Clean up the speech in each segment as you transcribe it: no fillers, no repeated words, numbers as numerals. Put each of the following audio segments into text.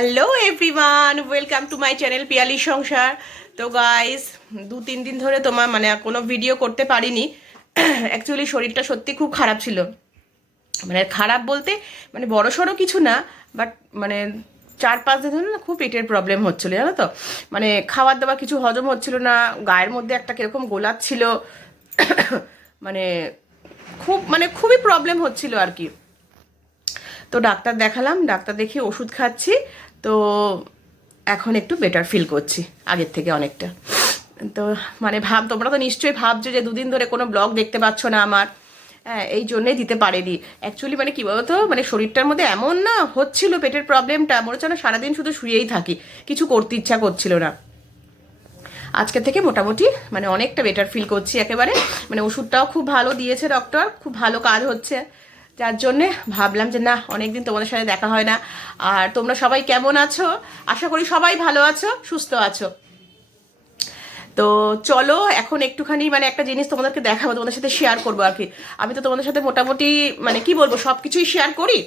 Hello everyone, welcome to my channel Piyali সংসার। তো guys, 2-3 দিন ধরে তোমার কোনো ভিডিও করতে পারিনি। অ্যাকচুয়ালি শরীরটা সত্যি খুব খারাপ ছিল। খারাপ বলতে বড় সড়ো কিছু না, বাট 4-5 দিন ধরে না খুব পেটের প্রবলেম হচ্ছিলো, জানো তো। খাবার দাবার কিছু হজম হচ্ছিল না, গায়ের মধ্যে একটা কিরকম গোলাচ্ছিল। মানে খুবই প্রবলেম হচ্ছিল আর কি। তো ডাক্তার দেখালাম, ডাক্তার দেখিয়ে ওষুধ খাচ্ছি। তো এখন একটু বেটার ফিল করছি আগের থেকে অনেকটা। তো তোমরা তো নিশ্চয়ই ভাবছো যে 2 দিন ধরে কোনো ব্লগ দেখতে পাচ্ছ না আমার। হ্যাঁ, এই জন্যেই দিতে পারিনি। অ্যাকচুয়ালি কি বলতো, শরীরটার মধ্যে এমন না হচ্ছিল পেটের প্রবলেমটা, মনে হচ্ছে না সারাদিন শুধু শুয়েই থাকি, কিছু করতে ইচ্ছা করছিল না। আজকে থেকে মোটামুটি অনেকটা বেটার ফিল করছি একেবারে। ওষুধটাও খুব ভালো দিয়েছে ডক্টর, খুব ভালো কাজ হচ্ছে। যার জন্যে ভাবলাম যে না, অনেকদিন তোমাদের সাথে দেখা হয় না। আর তোমরা সবাই কেমন আছো? আশা করি সবাই ভালো আছো, সুস্থ আছো। তো চলো এখন একটুখানি একটা জিনিস তোমাদেরকে দেখাবো, তোমাদের সাথে শেয়ার করবো আর কি। আমি তো তোমাদের সাথে মোটামুটি কি বলবো, সব কিছুই শেয়ার করি।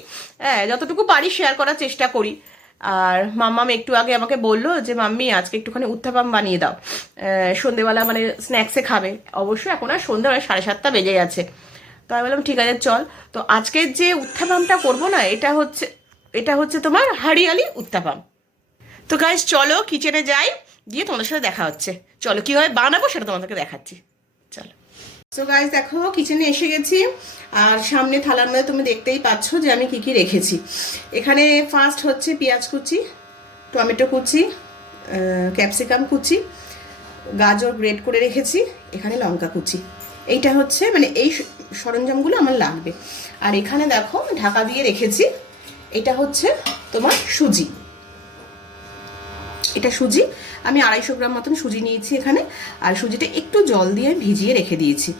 হ্যাঁ, যতটুকু পারি শেয়ার করার চেষ্টা করি। আর মাম্মাম একটু আগে আমাকে বললো যে মাম্মি আজকে একটুখানি উত্থাপাম বানিয়ে দাও, সন্ধেবেলা স্ন্যাক্সে খাবে। অবশ্যই এখন আর সন্ধে 7:30 বেজে গেছে। তো আমি বললাম ঠিক আছে চল। তো আজকের যে উত্থাপামটা করবো না, এটা হচ্ছে তোমার হরিয়ালি উত্থাপাম। তো গাইস চলো কিচেনে যাই, দিয়ে তোমাদের সাথে দেখা হচ্ছে। চলো কীভাবে বানাবো সেটা তোমাদেরকে দেখাচ্ছি, চলো। তো গাইস দেখো কিচেনে এসে গেছি। আর সামনে থালার মধ্যে তুমি দেখতেই পাচ্ছ যে আমি কি কি রেখেছি। এখানে ফার্স্ট হচ্ছে পেঁয়াজ কুচি, টমেটো কুচি, ক্যাপসিকাম কুচি, গাজর গ্রেট করে রেখেছি, এখানে লঙ্কা কুচি। এইটা হচ্ছে এই সরঞ্জামগুলো আমার লাগবে। আর এখানে দেখো ঢাকা দিয়ে রেখেছি, এটা হচ্ছে তোমার সুজি। এটা সুজি, আমি 250 গ্রাম মতন সুজি নিয়েছি এখানে। আর সুজিটা একটু জল দিয়ে ভিজিয়ে রেখে দিয়েছি।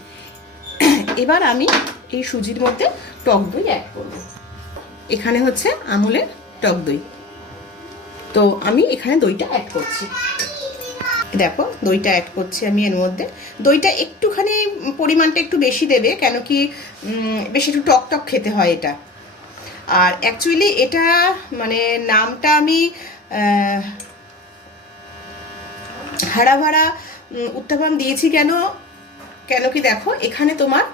এবার আমি এই সুজির মধ্যে টক দই অ্যাড করব। এখানে হচ্ছে আমুলের টক দই। তো আমি এখানে দইটা অ্যাড করছি। দেখো দইটা অ্যাড করছি আমি এর মধ্যে। দইটা একটুখানি পরিমাণটা একটু বেশি দেবে, কেন কি বেশি একটু টক টক খেতে হয় এটা। আর অ্যাকচুয়ালি এটা নামটা আমি হাড়া ভাড়া উত্থাপাম দিয়েছি কেন কি দেখো এখানে তোমার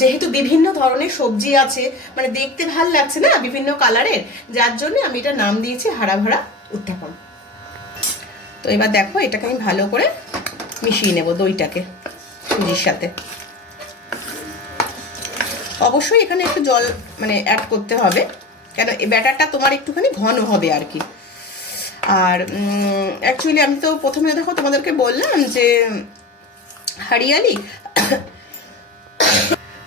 যেহেতু বিভিন্ন ধরনের সবজি আছে, দেখতে ভাল লাগছে না বিভিন্ন কালারের, যার জন্য আমি এটা নাম দিয়েছি হাড়া ভাড়া উত্থাপাম। তো এবার দেখো এটাকে আমি ভালো করে মিশিয়ে নেব দইটাকে সুজির সাথে। অবশ্যই এখানে একটু জল অ্যাড করতে হবে, কেন এই ব্যাটারটা তোমার একটুখানি ঘন হবে আর কি। আর অ্যাকচুয়ালি আমি তো প্রথমে দেখো তোমাদেরকে বললাম যে হরিয়ালি,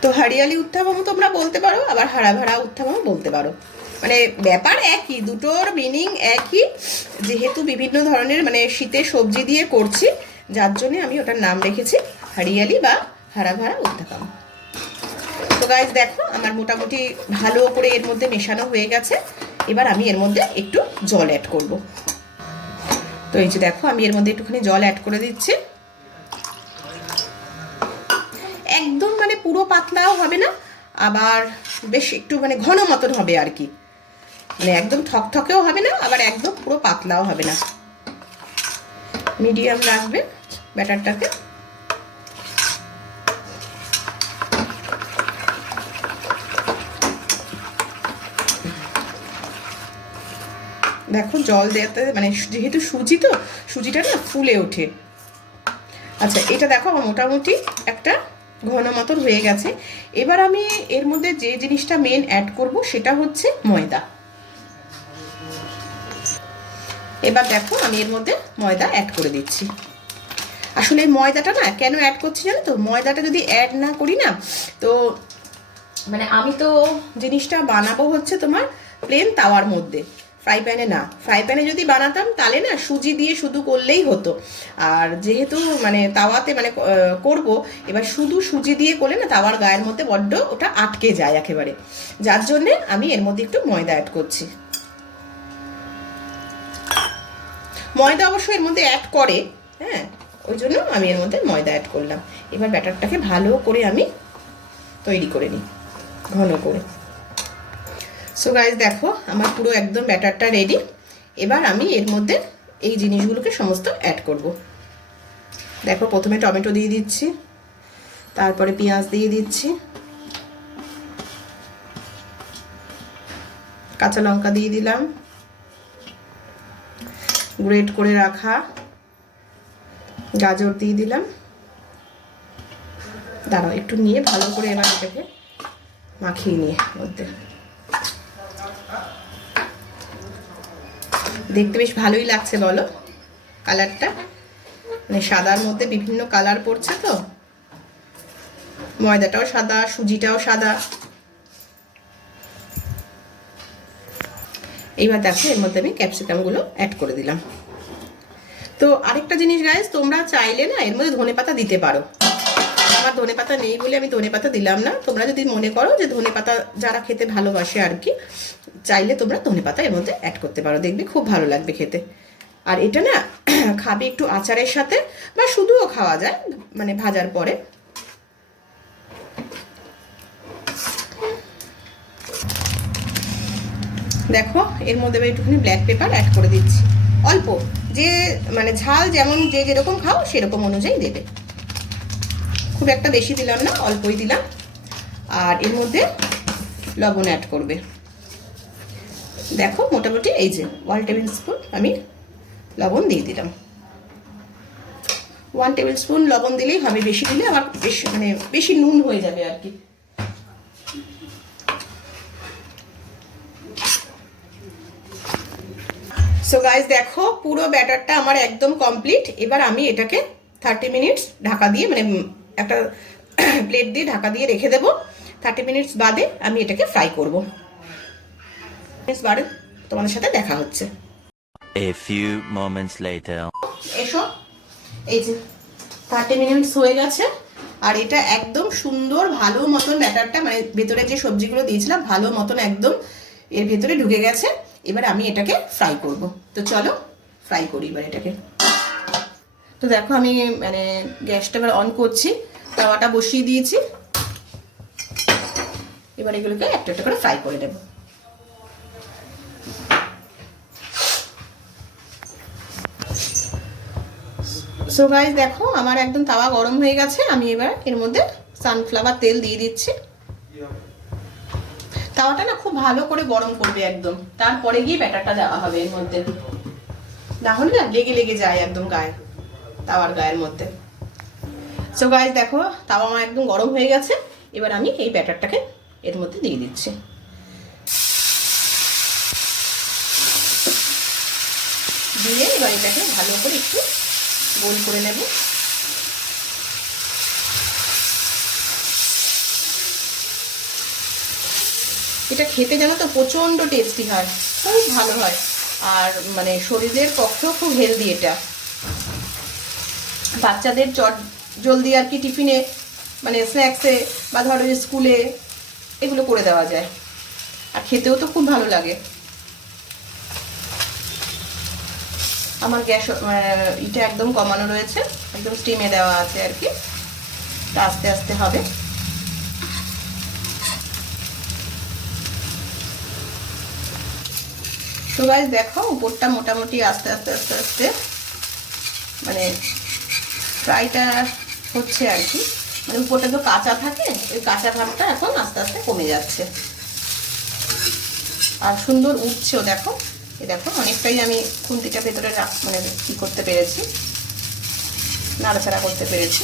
তো হরিয়ালি উত্থাপামও তোমরা বলতে পারো, আবার হাড়া ভাড়া উত্থাপামও বলতে পারো। ব্যাপার একই, দুটোর মিনিং একই। যেহেতু বিভিন্ন ধরনের শীতের সবজি দিয়ে করছি, যার জন্য আমি ওটার নাম রেখেছি হরিয়ালি বা হাড়া ভাড়া উত্থাপাম। তো গাইস দেখো আমার মোটামুটি ভালো করে এর মধ্যে মেশানো হয়ে গেছে। এবার আমি এর মধ্যে একটু জল অ্যাড করব। তো এই যে দেখো আমি এর মধ্যে একটুখানি জল অ্যাড করে দিচ্ছি। একদম পুরো পাতলাও হবে না, আবার বেশ একটু ঘন মতন হবে আর কি। একদম ঠকঠকেও হবে না, আবার একদম পুরো পাতলাও হবে না, মিডিয়াম রাখবে ব্যাটারটাকে। দেখো জল দেওয়াতে যেহেতু সুজি, তো সুজিটা না ফুলে ওঠে। আচ্ছা এটা দেখো আমার মোটামুটি একটা ঘন মতন হয়ে গেছে। এবার আমি এর মধ্যে যে জিনিসটা মেন অ্যাড করব সেটা হচ্ছে ময়দা। এবার দেখো আমি এর মধ্যে ময়দা অ্যাড করে দিচ্ছি। আসলে ময়দাটা না কেন অ্যাড করছি জানো তো, ময়দাটা যদি অ্যাড না করি না, তো আমি তো জিনিসটা বানাবো হচ্ছে তোমার প্লেন তাওয়ার মধ্যে, ফ্রাই প্যানে না। ফ্রাই প্যানে যদি বানাতাম তাহলে না সুজি দিয়ে শুধু করলেই হতো। আর যেহেতু তাওয়াতে করব, এবার শুধু সুজি দিয়ে করলে না তাওয়ার গায়ের মধ্যে বড্ড ওটা আটকে যায় একেবারে। যার জন্যে আমি এর মধ্যে একটু ময়দা অ্যাড করছি। ময়দা অবশ্যই এর মধ্যে অ্যাড করে, হ্যাঁ, ওই জন্য আমি এর মধ্যে ময়দা অ্যাড করলাম। এবার ব্যাটারটাকে ভালো করে আমি তৈরি করে নিই ঘন করে। সো গাইস দেখো আমার পুরো একদম ব্যাটারটা রেডি। এবার আমি এর মধ্যে এই জিনিসগুলোকে সমস্ত অ্যাড করব। দেখো প্রথমে টমেটো দিয়ে দিচ্ছি, তারপরে পেঁয়াজ দিয়ে দিচ্ছি, কাঁচা লঙ্কা দিয়ে দিলাম, গ্রেট করে রাখা গাজর দিয়ে দিলাম। দাঁড়াও একটু নিয়ে ভালো করে এবার এটাকে মাখিয়ে নিয়ে মধ্যে। দেখতে বেশ ভালোই লাগছে বলো কালারটা, মানে সাদার মধ্যে বিভিন্ন কালার পড়ছে তো, ময়দাটাও সাদা, সুজিটাও সাদা। এইবার দেখো এর মধ্যে আমি ক্যাপসিকামগুলো অ্যাড করে দিলাম। তো আরেকটা জিনিস গাইস, তোমরা চাইলে না এর মধ্যে ধনেপাতা দিতে পারো। আমার ধনেপাতা নেই বলে আমি ধনেপাতা দিলাম না। তোমরা যদি মনে করো যে ধনেপাতা যারা খেতে ভালোবাসে আর কি, চাইলে তোমরা ধনেপাতা এর মধ্যে অ্যাড করতে পারো, দেখবে খুব ভালো লাগবে খেতে। আর এটা না খাবে একটু আচারের সাথে, বা শুধুও খাওয়া যায় মানে ভাজার পরে। দেখো এর মধ্যে আমি একটুখানি ব্ল্যাক পেপার অ্যাড করে দিচ্ছি, অল্প, যে মানে ঝাল যেমন যে যেরকম খাও সেরকম অনুযায়ী দেবে। খুব একটা বেশি দিলাম না, অল্পই দিলাম। আর এর মধ্যে লবণ অ্যাড করবে। দেখো মোটামুটি এই যে 1 টেবিল স্পুন আমি লবণ দিয়ে দিলাম। 1 টেবিল স্পুন লবণ দিলেই হবে, বেশি দিলে আবার বেশি মানে বেশি নুন হয়ে যাবে আর কি। সো গাইস দেখো পুরো ব্যাটারটা আমার একদম কমপ্লিট। এবার আমি এটাকে 30 মিনিটস ঢাকা দিয়ে, মানে একটা প্লেট দিয়ে ঢাকা দিয়ে রেখে দেবো। 30 মিনিটস বাদে আমি এটাকে ফ্রাই করবো। বাদে তোমাদের সাথে দেখা হচ্ছে। A few moments later. এসো, এই যে 30 মিনিটস হয়ে গেছে, আর এটা একদম সুন্দর ভালো মতন ব্যাটারটা, মানে ভেতরে যে সবজিগুলো দিয়েছিলাম ভালো মতন একদম এর ভেতরে ঢুকে গেছে। এবার আমি এটাকে ফ্রাই করব। তো চলো ফ্রাই করি এবার এটাকে। তো দেখো আমি মানে গ্যাসটা এবার অন করছি, তাওয়াটা বসিয়ে দিয়েছি। এবার এগুলোকে একটা একটা করে ফ্রাই করে নেব। সো গাইস দেখো আমার একদম তাওয়া গরম হয়ে গেছে। আমি এবার এর মধ্যে সানফ্লাওয়ার তেল দিয়ে দিচ্ছি। তাওয়াটা না খুব ভালো করে গরম করবে একদম, তারপরে গিয়ে ব্যাটারটা দেওয়া হবে এর মধ্যে, না হলে না লেগে লেগে যায় একদম গায়ে, তাওয়ার গায়ের মধ্যে। সো গাইস দেখো তাওয়া আমার একদম গরম হয়ে গেছে। এবার আমি এই ব্যাটারটাকে এর মধ্যে দিয়ে দিচ্ছি। দিয়ে এবার এটাকে ভালো করে একটু গোল করে নেব। এটা খেতে জানো তো প্রচণ্ড টেস্টি হয়, খুব ভালো হয়, আর মানে শরীরের পক্ষেও খুব হেলদি এটা। বাচ্চাদের চট জলদি আর কি টিফিনে মানে স্ন্যাক্সে বা ধরো স্কুলে এগুলো করে দেওয়া যায়, আর খেতেও তো খুব ভালো লাগে। আমার গ্যাস এটা একদম কমানো রয়েছে, একদম স্টিমে দেওয়া আছে আর কি, আস্তে আস্তে হবে। তো গাইস দেখো উপরটা মোটামুটি আস্তে আস্তে আস্তে আস্তে মানে ফ্রাইটা হচ্ছে আর কি, মানে উপরটা তো কাঁচা থাকে, ওই কাঁচা ভাবটা এখন আস্তে আস্তে কমে যাচ্ছে আর সুন্দর উঠছেও। দেখো এই দেখো অনেকটাই আমি খুন্তিটা ভেতরে মানে কি করতে পেরেছি, নাড়াচাড়া করতে পেরেছি।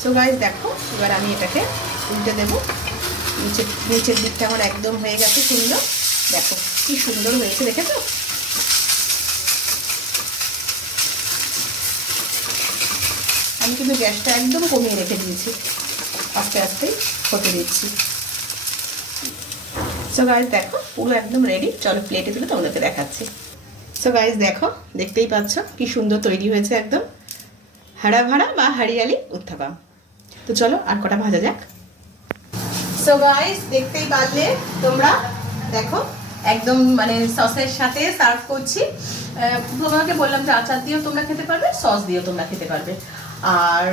সো গাইস দেখো এবার আমি এটাকে উল্টে দেবো। নিচের দিকটা আমার একদম হয়ে গেছে সুন্দর, দেখো কি সুন্দর হয়েছে, দেখেছো? আমি কিন্তু গ্যাসটা একদম কমিয়ে রেখে দিয়েছি, আস্তে আস্তে হতে দিচ্ছি। সো গাইস দেখো পুরো একদম রেডি, চলো প্লেটে তুলে তোমাদেরকে দেখাচ্ছি। সো গাইস দেখো দেখতেই পাচ্ছ কি সুন্দর তৈরি হয়েছে, একদম হাড়া ভাড়া বা হারিয়ালি উত্থাপাম। তো চলো আর কটা ভাজা যাক। সো গাইস দেখতেই পারলে তোমরা, দেখো একদম মানে সসের সাথে সার্ভ করছি। তোমাকে বললাম যে আচার দিয়েও তোমরা খেতে পারবে, সস দিয়েও তোমরা খেতে পারবে। আর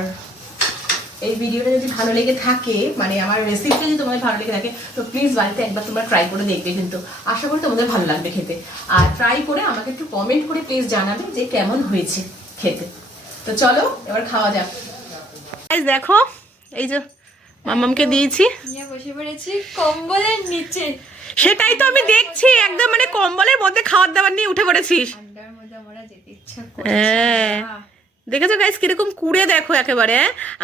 এই ভিডিওটা যদি ভালো লেগে থাকে, মানে আমার রেসিপিটা যদি তোমাদের ভালো লেগে থাকে, তো প্লিজ বাড়িতে একবার তোমরা ট্রাই করে দেখবে, কিন্তু আশা করি তোমাদের ভালো লাগবে খেতে। আর ট্রাই করে আমাকে একটু কমেন্ট করে প্লিজ জানাবে যে কেমন হয়েছে খেতে। তো চলো এবার খাওয়া যাক। দেখো এই যে মামামকে দিয়েছি, নিয়ে বসে পড়েছি কম্বলের নিচে। সেটাই তো আমি দেখছি, একদম মানে কম্বলের মধ্যে খাবার দাবার নিয়ে উঠে পড়েছিস। ঠান্ডার মধ্যে আমরা যেতে ইচ্ছা হ্যাঁ দেখেছো গাইস কিরকম কুড়ে দেখো একেবারে।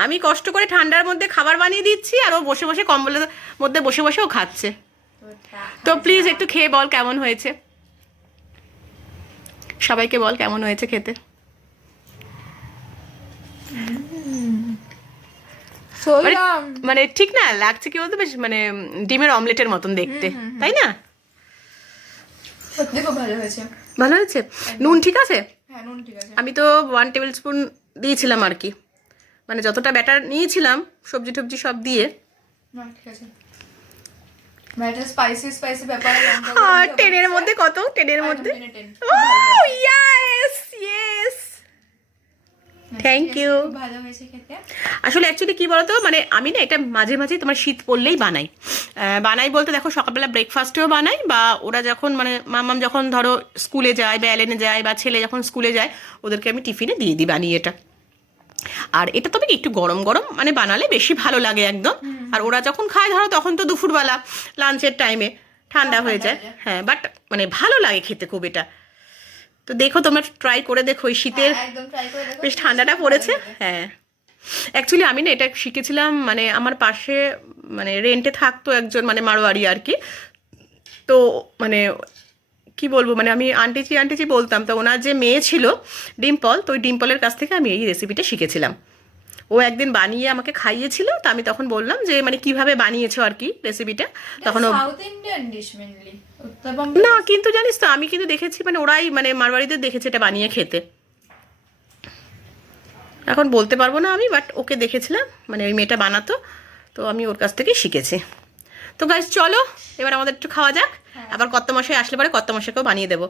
আমি কষ্ট করে ঠান্ডার মধ্যে খাবার বানিয়ে দিচ্ছি আর ও বসে বসে কম্বলের মধ্যে বসে বসে ও খাচ্ছে। তো প্লিজ একটু খেয়ে বল কেমন হয়েছে, সবাইকে বল কেমন হয়েছে খেতে। মানে ঠিক না লাগছে কি বলতো, বেশ মানে ডিমের অমলেটের মতন দেখতে, তাই না? সত্যি খুব ভালো হয়েছে। ভালো হয়েছে। নুন ঠিক আছে? হ্যাঁ নুন ঠিক আছে। আমি তো 1 টেবিল স্পুন দিয়েছিলাম আর কি, মানে যতটা ব্যাটার নিয়েছিলাম সবজি টবজি সব দিয়ে। না ঠিক আছে। মানে স্পাইসি স্পাইসি ব্যাপার। আর 10 এর মধ্যে কত? 10 এর মধ্যে ইয়েস ইয়েস, থ্যাংক ইউ। ভালো হয়েছে খেতে। আসলে অ্যাকচুয়ালি কি বলতো, মানে আমি না এটা মাঝে মাঝে তোমার শীত পড়লেই বানাই। বানাই বলতে দেখো সকালবেলা ব্রেকফাস্টেও বানাই, বা ওরা যখন মানে মাম্মাম যখন ধরো স্কুলে যায় বা এলেনে যায়, বা ছেলে যখন স্কুলে যায় ওদেরকে আমি টিফিনে দিয়ে দিই বানিয়ে এটা। আর এটা তবে একটু গরম গরম মানে বানালে বেশি ভালো লাগে একদম। আর ওরা যখন খায় ধরো তখন তো দুপুরবেলা লাঞ্চের টাইমে ঠান্ডা হয়ে যায়। হ্যাঁ বাট মানে ভালো লাগে খেতে খুব এটা। তো দেখো তোমরা ট্রাই করে দেখো, এই শীতের বেশ ঠান্ডাটা পড়েছে। হ্যাঁ অ্যাকচুয়ালি আমি না এটা শিখেছিলাম, মানে আমার পাশে মানে রেন্টে থাকতো একজন মানে মারোয়ারি আর কি। তো মানে কি বলবো, মানে আমি আন্টিজি আন্টিজি বলতাম, তো ওনার যে মেয়ে ছিল ডিম্পল, তো ওই ডিম্পলের কাছ থেকে আমি এই রেসিপিটা শিখেছিলাম। ও একদিন বানিয়ে আমাকে খাইয়েছিল, তো আমি তখন বললাম যে মানে কিভাবে বানিয়েছো আর কি রেসিপিটা। তখন ও South Indian dish mainly uttapam. না কিন্তু জানিস তো আমি কিন্তু দেখেছি মানে ওরাই মানে মারওয়ারিদের দেখেছি এটা বানিয়ে খেতে। এখন বলতে পারবো না আমি, বাট ওকে দেখেছিলাম মানে ওই মেয়েটা বানাতো, তো আমি ওর কাছ থেকে শিখেছি। তো গাইস চলো এবার আমাদের একটু খাওয়া যাক, আবার কত মশাই আসলে পরে কত মশাইকেও বানিয়ে দেবো।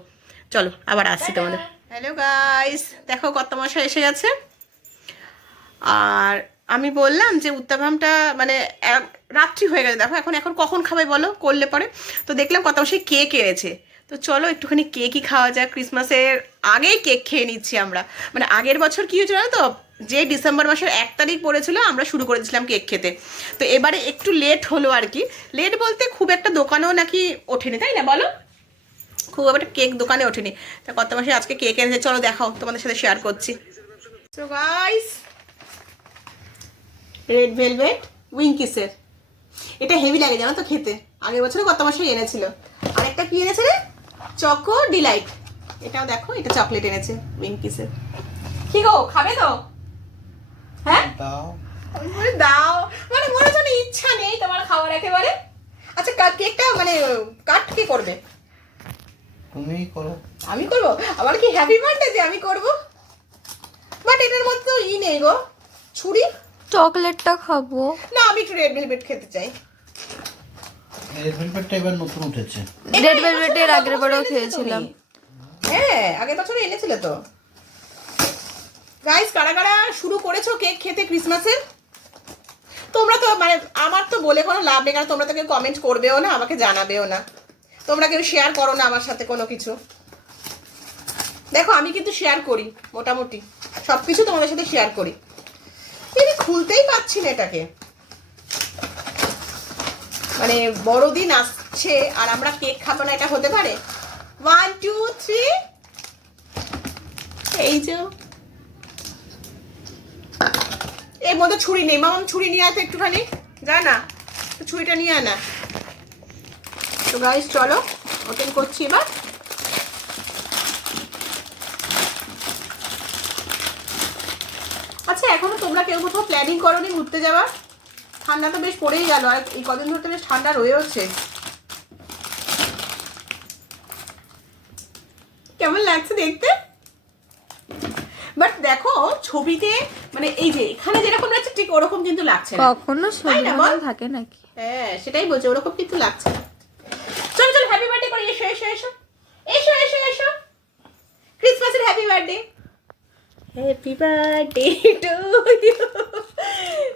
চলো আবার আসছি তোমাদের। হ্যালো গাইস, দেখো কত মশাই এসে গেছে। আর আমি বললাম যে উত্তাপামটা মানে রাত্রি হয়ে গেছে, দেখো এখন এখন কখন খাবে বলো করলে পরে। তো দেখলাম কত মশাই কেক এনেছে, তো চলো একটুখানি কেকই খাওয়া যাক। ক্রিসমাসের আগেই কেক খেয়ে নিচ্ছি আমরা। মানে আগের বছর কী হয়েছিল জানো তো, যে ডিসেম্বর মাসের 1 তারিখ পড়েছিল আমরা শুরু করে দিয়েছিলাম কেক খেতে। তো এবারে একটু লেট হলো আর কি। লেট বলতে খুব একটা দোকানেও নাকি ওঠেনি, তাই না বলো? খুব একটা কেক দোকানে ওঠেনি। তা কত মাসে আজকে কেক এনেছে, চলো দেখাও তোমাদের সাথে শেয়ার করছি। সো গাইস রেড ভেলভেট উইঙ্কিসের, এটা হেভি লাগে জানো তো খেতে। আগের বছরে কত মাসে এনেছিল। আরেকটা কি এনেছে রে, চকো ডিলাইট, এটাও দেখো এটা চকলেট এনেছে উইঙ্কিসের। কি গো খাবে তো? হ্যাঁ দাও দাও, মানে মনে হচ্ছে ইচ্ছা নেই তোমার খাওয়ার একেবারে। আচ্ছা কেকটা মানে কাট কে করবে? তুমি করো। আমি করবো? আমার কি হ্যাপি বার্থডে যে আমি করবো? বাট এটার মধ্যে তো নেই গো ছুরি। চকলেটটা খাবো না আমি একটু রেড ভেলভেট খেতে চাই। রেড ভেলভেটটা এবার নতুন উঠেছে। রেড ভেলভেটের আগের বারেও খেয়েছিলাম। হ্যাঁ আগের বছর এনেছিলে তো। গাইস কারা কারা শুরু করেছো কেক খেতে ক্রিসমাসের? তোমরা তো মানে আমার তো বলে কোনো লাভ নেই, কারণ তোমরা তো কেউ কমেন্ট করবেও না, আমাকে জানাবেও না, তোমরা কেউ শেয়ার করো না আমার সাথে কোনো কিছু। দেখো আমি কিন্তু শেয়ার করি, মোটামুটি সব কিছু তোমাদের সাথে শেয়ার করি। আমি খুলতেই পারছি না এটাকে। মানে বড়দিন আসছে আর আমরা কেক খাবো না, এটা হতে পারে? 1 2 3 এই যে এর মধ্যে ছুরি নেই। মামাম ছুরি নিয়ে আসতে একটুখানি, যা না ছুরিটা নিয়ে আনা। তো গাইস চলো ওপেন করছি এবার। আচ্ছা এখনো তোমরা কেউ কোথাও প্ল্যানিং করোনি ঘুরতে যাওয়ার? ঠান্ডা তো বেশ পড়েই গেল, আর এই কদিন ধরে বেশ ঠান্ডা রয়েছে। কেমন লাগছে দেখতে? বাট দেখো ছবিতে মানে এই যে এখানে যেরকম লাগছে ঠিক ওরকম কিন্তু লাগছে না। কখনো ছবি থাকে নাকি? হ্যাঁ সেটাই বলছি, ওরকম কিন্তু লাগছে না। চলো চলো হ্যাপি বার্থডে করি, এসো এসো এসো এসো এসো এসো, ক্রিসমাসের happy birthday. Happy birthday to you,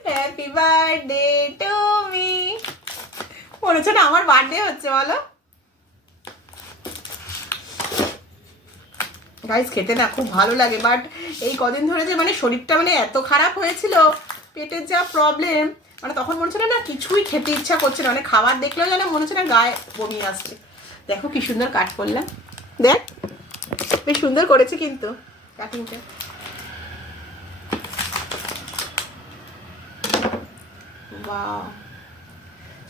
happy birthday to me. মনে হচ্ছে না আমার বার্থডে হচ্ছে, বলো। গাইস খেতে না খুব ভালো লাগে, বাট এই কদিন ধরে যে মানে শরীরটা মানে এত খারাপ হয়েছিল, পেটের যা প্রবলেম, মানে তখন মনে হচ্ছে না কিছুই খেতে ইচ্ছা করছে না, মানে খাবার দেখলেও যেন মনে হচ্ছে না গায়ে বমি আসছে। দেখো কি সুন্দর কাট করলাম, দেখ বেশ সুন্দর করেছে কিন্তু কাটিংটা। বাহ,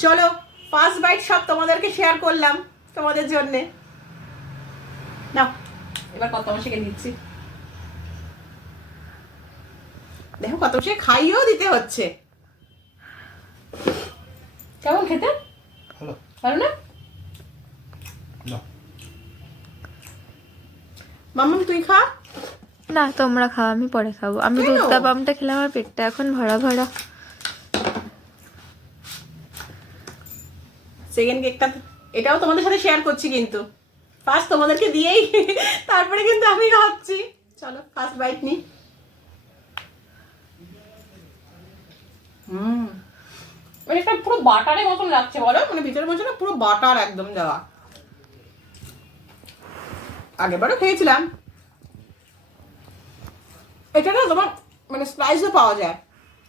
চলো ফার্স্ট বাইট সব তোমাদেরকে শেয়ার করলাম তোমাদের জন্যে। নাও এবার কত মাসে দিচ্ছি, দেখো কত মাসে খাইয়েও দিতে হচ্ছে। কেমন খেতে? ভালো। ভালো না? না। মাম্মাম তুই খা। না তোমরা খাও, আমি পরে খাবো। আমি কেন? দুধ কাবামটা খেলে আমার পেটটা এখন ভরা ভরা। সেকেন্ড কেকটা এটাও তোমাদের সাথে শেয়ার করছি, কিন্তু ফার্স্ট তোমাদেরকে দিয়েই তারপরে কিন্তু আমি খাচ্ছি। চলো ফার্স্ট বাইট নি। মানে একটা পুরো বাটারের মতন লাগছে, বলো, মানে ভিতরের মধ্যে না পুরো বাটার একদম দেওয়া। আগেরবারও খেয়েছিলাম, এটা না তোমার মানে স্লাইসও পাওয়া যায়,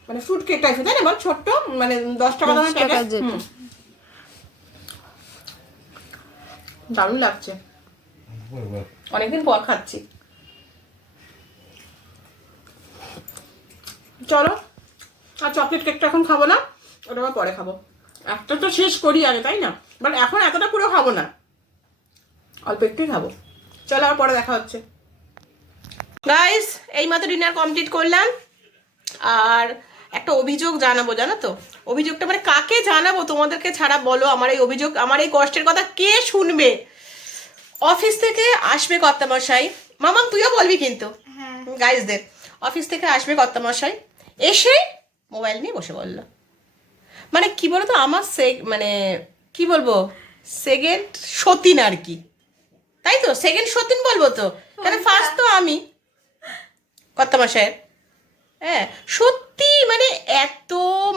মানে ফ্রুট কেক টাইপের, তাই না বল, ছোট্ট মানে 10 টাকা দামের 10 টাকার প্যাকেট। যেটা। দারুণ লাগছে, বরাবর। অনেকদিন পর খাচ্ছি। চলো আর চকলেট কেকটা এখন খাবো না, ওটা আবার পরে খাবো। একটা তো শেষ করি আগে, তাই না? বাট এখন এতটা পুরো খাবো না, অল্প একটুই খাবো। চলো আর পরে দেখা হচ্ছে। গাইস এইমাত্র ডিনার কমপ্লিট করলাম, আর একটা অভিযোগ জানাবো, জানো তো? অভিযোগটা মানে কাকে জানাবো তোমাদেরকে ছাড়া, বলো আমার এই অভিযোগ, আমার এই কষ্টের কথা কে শুনবে? অফিস থেকে আসবে কর্তামশাই, মামাম তুইও বলবি কিন্তু গাইসদের, অফিস থেকে আসবে কর্তামশাই, এসে মোবাইল নিয়ে বসে বললো। মানে কি বলতো, আমার মানে কি বলবো, সেকেন্ড সতীন আর কি, তাই তো? সেকেন্ড সতীন বলবো তো, কারণ ফার্স্ট তো আমি কর্তামশাইয়ের। হ্যাঁ সত্যি, মানে এত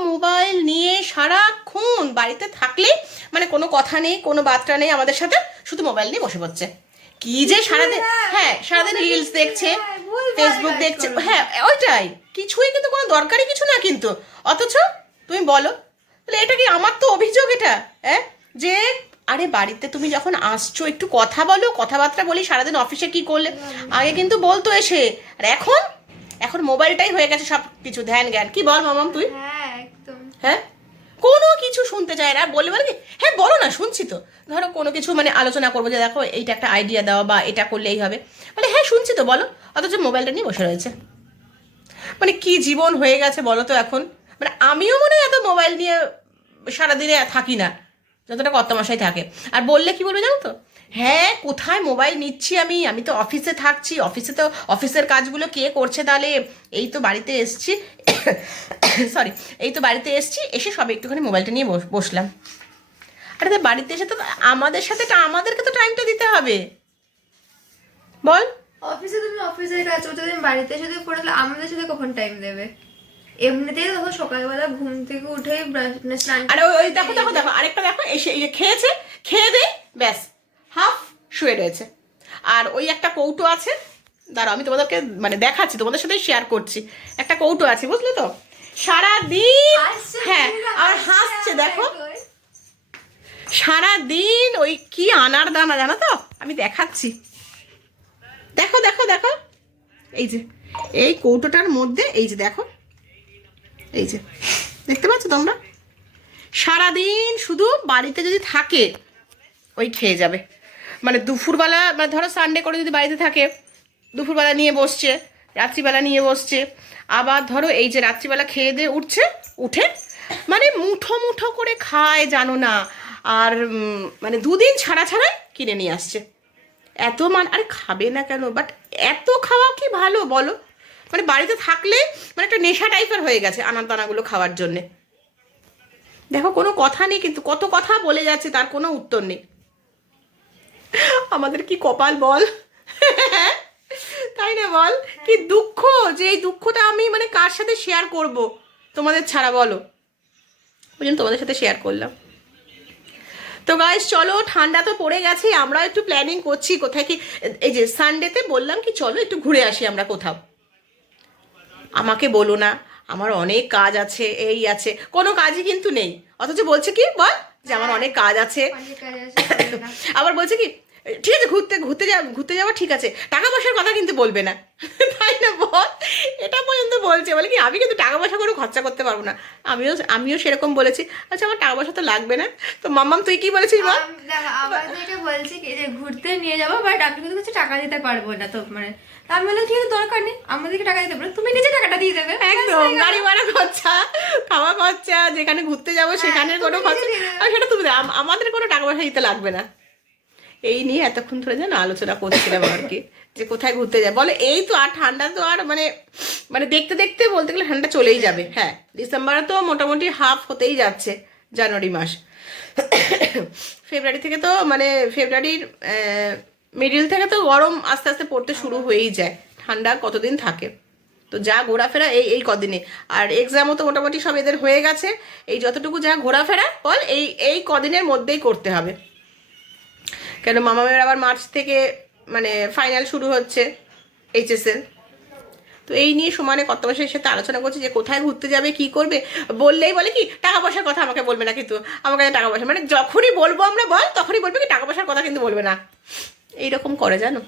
মোবাইল নিয়ে সারাক্ষণ বাড়িতে থাকলে মানে কোনো কথা নেই, কোনো বার্তা নেই আমাদের সাথে, শুধু মোবাইল নিয়ে বসে পড়ছে। কি যে সারাদিন, হ্যাঁ সারাদিন রিলস দেখছে, ফেসবুক দেখছে, হ্যাঁ ওইটাই, কিছুই কিন্তু কোনো দরকারি কিছু না কিন্তু, অথচ তুমি বলো তাহলে এটা কি? আমার তো অভিযোগ এটা, হ্যাঁ, যে আরে বাড়িতে তুমি যখন আসছো একটু কথা বলো, কথাবার্তা বলি, সারাদিন অফিসে কি করলে আগে কিন্তু বলতো এসে, আর এখন এখন মোবাইলটাই হয়ে গেছে সব কিছু, ধ্যান জ্ঞান। কি বল মামাম তুই? হ্যাঁ একদম। হ্যাঁ কোনো কিছু শুনতে চায় না, বললে বলে কি হ্যাঁ বলো না শুনছি তো, ধরো কোনো কিছু মানে আলোচনা করবো যে দেখো এইটা একটা আইডিয়া দাও বা এটা করলে এই হবে, বলে হ্যাঁ শুনছি তো বলো, অথচ মোবাইলটা নিয়ে বসে রয়েছে। মানে কি জীবন হয়ে গেছে বলো তো এখন? মানে আমিও মনে হয় এত মোবাইল নিয়ে সারাদিনে থাকি না যতটা কর্তামশাই থাকে। আর বললে কি বলবে জানো তো, হ্যাঁ কোথায় মোবাইল নিচ্ছি আমি, আমি তো অফিসে থাকছি, অফিসে তো অফিসের কাজগুলো কে করছে তাহলে, এই তো বাড়িতে এসছি সরি, এই তো বাড়িতে এসছি, এসে সব একটুখানি মোবাইলটা নিয়ে বসলাম। আরে তো বাড়িতে এসে তো আমাদের সাথে আমাদেরকে তো টাইমটা দিতে হবে, বল। অফিসে তুমি অফিসের কাজ করতে, তুমি বাড়িতে এসে তুমি পড়ে আমাদের সাথে কখন টাইম দেবে? এমনিতেই দেখো সকালবেলা ঘুম থেকে উঠে স্নান, আরে ওই দেখো দেখো দেখো আরেকটা দেখো, এসে এই যে খেয়েছে, খেয়ে দেয় ব্যাস হাফ শুয়ে রয়েছে। আর ওই একটা কৌটো আছে, দাঁড়াও আমি তোমাদেরকে মানে দেখাচ্ছি, তোমাদের সাথে শেয়ার করছি, একটা কৌটো আছে বুঝলে তো, সারাদিন, হ্যাঁ আর হাসছে দেখো, সারাদিন ওই কি আনার দানা জানো তো, আমি দেখাচ্ছি, দেখো দেখো দেখো, এই যে এই কৌটোটার মধ্যে এই যে দেখো, এই যে দেখতে পাচ্ছ তোমরা, সারাদিন শুধু বাড়িতে যদি থাকে ওই খেয়ে যাবে। মানে দুপুরবেলা, মানে ধরো সানডে করে যদি বাড়িতে থাকে, দুপুরবেলা নিয়ে বসছে, রাত্রিবেলা নিয়ে বসছে, আবার ধরো এই যে রাত্রিবেলা খেয়ে দিয়ে উঠছে, উঠে মানে মুঠো মুঠো করে খায় জানো না, আর মানে দুদিন ছাড়া ছাড়াই কিনে নিয়ে আসছে। এত আরে খাবে না কেন, বাট এত খাওয়া কি ভালো বলো? মানে বাড়িতে থাকলে মানে একটা নেশা টাইপের হয়ে গেছে আনার দানাগুলো খাওয়ার জন্যে। দেখো কোনো কথা নেই কিন্তু, কত কথা বলে যাচ্ছে তার কোনো উত্তর নেই। আমাদের কি কপাল বল, তাই না বল? কি দুঃখ, যে এই দুঃখটা আমি মানে কার সাথে শেয়ার করব, তোমাদের ছাড়া বলো, ওই জন্য তোমাদের সাথে শেয়ার করলাম। তো গাইস চলো, ঠান্ডা তো পড়ে গেছে, আমরা একটু প্ল্যানিং করছি কোথায় কি, এই যে সানডেতে বললাম কি চলো একটু ঘুরে আসি আমরা কোথাও। আমাকে বলো না, আমার অনেক কাজ আছে, এই আছে, কোনো কাজই কিন্তু নেই, অথচ বলছে কি বল যে আমার অনেক কাজ আছে। অনেক কাজ আছে, বলে না। আবার বলছে কি ঠিক আছে ঘুরতে যাওয়া ঠিক আছে, টাকা পয়সার কথা কিন্তু বলবে না। তাই না বল, এটা পর্যন্ত বলছে, বলে কি আমি কিন্তু টাকা পয়সা করে খরচা করতে পারবো না। আমিও সেরকম বলেছি, আচ্ছা আমার টাকা পয়সা তো লাগবে না। তো মাম্মাম তুই কি বলেছিস বল? দেখো আবার যেটা বলছি কি যে ঘুরতে নিয়ে যাবো, বাট আমি কিন্তু কিছু টাকা দিতে পারবো না, তো মানে তা আমি বললাম ঠিক আছে দরকার নেই, আমাদেরকে টাকা দিতে পারো, তুমি নিজে টাকাটা দিয়ে দেবে। একদম, গাড়ি ভাড়া খরচা, খাওয়া খরচা, যেখানে ঘুরতে যাবো সেখানে কোনো তুমি খরচা, নিজে দিয়ে দেবে। আর সেটা তুমি দাও, আমাদের কোনো টাকা পয়সা দিতে লাগবে না। এই নিয়ে এতক্ষণ ধরে যেন আলোচনা করছিলাম আর কি, যে কোথায় ঘুরতে যায়। বলে এই তো আর ঠান্ডা তো আর মানে মানে দেখতে দেখতে বলতে গেলে ঠান্ডা চলেই যাবে। হ্যাঁ, ডিসেম্বরে তো মোটামুটি হাফ হতেই যাচ্ছে, জানুয়ারি মাস। ফেব্রুয়ারি থেকে তো মানে ফেব্রুয়ারির মিডিল থেকে তো গরম আস্তে আস্তে পড়তে শুরু হয়েই যায়, ঠান্ডা কতদিন থাকে। তো যা ঘোরাফেরা এই কদিনে, আর এক্সামও তো মোটামুটি সব এদের হয়ে গেছে, এই যতটুকু যা ঘোরাফেরা বল এই কদিনের মধ্যেই করতে হবে। কেন মামামের আবার মার্চ থেকে মানে ফাইনাল শুরু হচ্ছে এইচএসএল। তো এই নিয়ে সমানে কত মাসের সাথে আলোচনা করছি যে কোথায় ঘুরতে যাবে, কি করবে। বললেই বলে কি টাকা পয়সার কথা আমাকে বলবে না, কিন্তু আমার কাছে টাকা পয়সা মানে যখনই বলবো আমরা বল তখনই বলবে কি টাকা পয়সার কথা কিন্তু বলবে না, এইরকম করে জানো।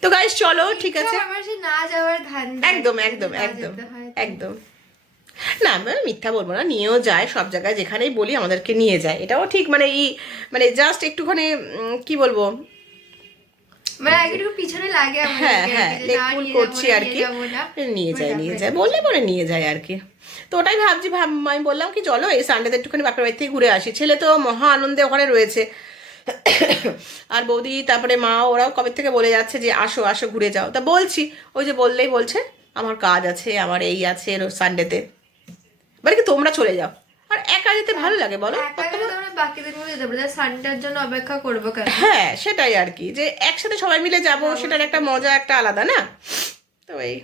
তো গাইস চলো ঠিক আছে, আমার সেই না যাওয়ার ধান্দা, একদম না একদম একদম যেতে হয়। একদম না, আমি মিথ্যা বলবো না, নিয়েও যায় সব জায়গায়, যেখানেই বলি আমাদেরকে নিয়ে যায়, এটাও ঠিক। মানে মানে জাস্ট একটুখানি কি বলবো, মানে আগে একটু পিছনে লাগে আমাদেরকে, হ্যাঁ হ্যাঁ যে না লেকপুল নিয়ে করছি যাবো না, আর কি, নিয়ে যাবো না। নিয়ে যায় বললে পরে নিয়ে যায় আর কি। তো ওটাই ভাবছি, আমি বললাম কি চলো এই সানডেতে একটুখানি বাপের বাড়ি থেকে ঘুরে আসি। ছেলে তো মহা আনন্দে ওখানে রয়েছে, আর বৌদি তারপরে মা ওরাও কবে থেকে বলে যাচ্ছে যে আসো আসো ঘুরে যাও। তা বলছি, ওই যে বললেই বলছে আমার কাজ আছে, আমার এই আছে সানডেতে, বলে কি তোমরা চলে যাও। আর একা যেতে ভালো লাগে বলো? একা গেলে তো আমরা বাকিদের মধ্যে যেতে পারি, সানডের জন্য অপেক্ষা করবো কেন? হ্যাঁ সেটাই আর কি, যে একসাথে সবাই মিলে যাব, সেটার একটা মজা একটা আলাদা না। তো এই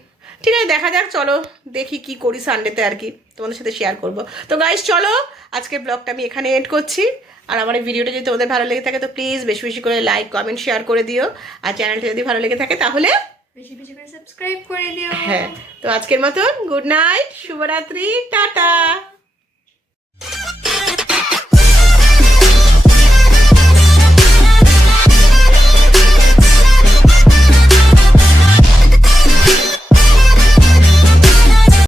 ঠিক আছে, দেখা যাক, চলো দেখি কি করি সানডেতে আর কি, তোমাদের সাথে শেয়ার করব। তো গাইস চলো, আজকের ব্লগটা আমি এখানে এন্ড করছি। আর আমার এই ভিডিওটা যদি তোমাদের ভালো লেগে থাকে তো প্লিজ বেশি বেশি করে লাইক কমেন্ট শেয়ার করে দিও। আর চ্যানেলটা যদি ভালো লেগে থাকে তাহলে বেশি বেশি করে সাবস্ক্রাইব করে দিও। হ্যাঁ, তো আজকের মতন গুড নাইট, শুভরাত্রি, টাটা।